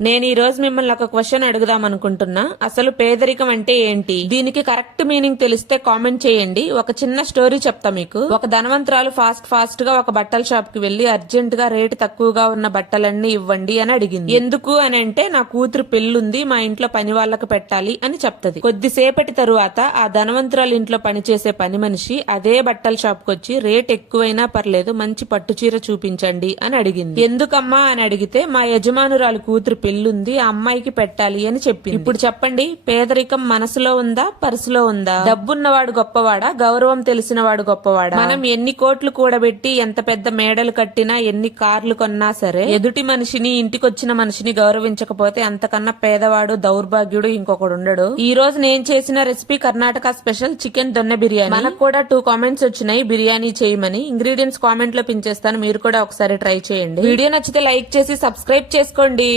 నేను ఈ రోజు మిమ్మల్ని ఒక క్వశ్చన్ అడుగుదాం అనుకుంటున్నా. అసలు పేదరికం అంటే ఏంటి? దీనికి కరెక్ట్ మీనింగ్ తెలిస్తే కామెంట్ చేయండి. ఒక చిన్న స్టోరీ చెప్తా మీకు. ఒక ధనవంతరాలు ఫాస్ట్ ఫాస్ట్గా ఒక బట్టల షాప్కి వెళ్ళి అర్జెంట్గా రేటు తక్కువగా ఉన్న బట్టలన్నీ ఇవ్వండి అని అడిగింది. ఎందుకు అని అంటే నా కూతురు పెళ్ళుంది మా ఇంట్లో పని వాళ్ళకి పెట్టాలి అని చెప్తది. కొద్దిసేపటి తరువాత ఆ ధనవంతురాలు ఇంట్లో పనిచేసే పని మనిషి అదే బట్టల షాప్కు వచ్చి రేట్ ఎక్కువైనా పర్లేదు మంచి పట్టు చీర చూపించండి అని అడిగింది. ఎందుకమ్మా అని అడిగితే మా యజమానురాలు కూతురు పెళ్ళుంది ఆ అమ్మాయికి పెట్టాలి అని చెప్పింది. ఇప్పుడు చెప్పండి పేదరికం మనసులో ఉందా పర్సులో ఉందా? డబ్బున్నవాడు గొప్పవాడా గౌరవం తెలిసిన వాడు గొప్పవాడా? మనం ఎన్ని కోట్లు కూడబెట్టి ఎంత పెద్ద మేడలు కట్టినా ఎన్ని కార్లు కొన్నా సరే ఎదుటి మనిషిని ఇంటికొచ్చిన మనిషిని గౌరవించకపోతే అంతకన్నా పేదవాడు దౌర్భాగ్యుడు ఇంకొకడు ఉండడు. ఈ రోజు నేను చేసిన recipe Karnataka special chicken donne biryani. మనకు కూడా టూ కామెంట్స్ వచ్చినాయి బిర్యానీ చేయమని. ఇంగ్రీడియంట్స్ కామెంట్లో పించేస్తాను మీరు కూడా ఒకసారి ట్రై చేయండి. వీడియో నచ్చితే లైక్ చేసి సబ్స్క్రైబ్ చేసుకోండి.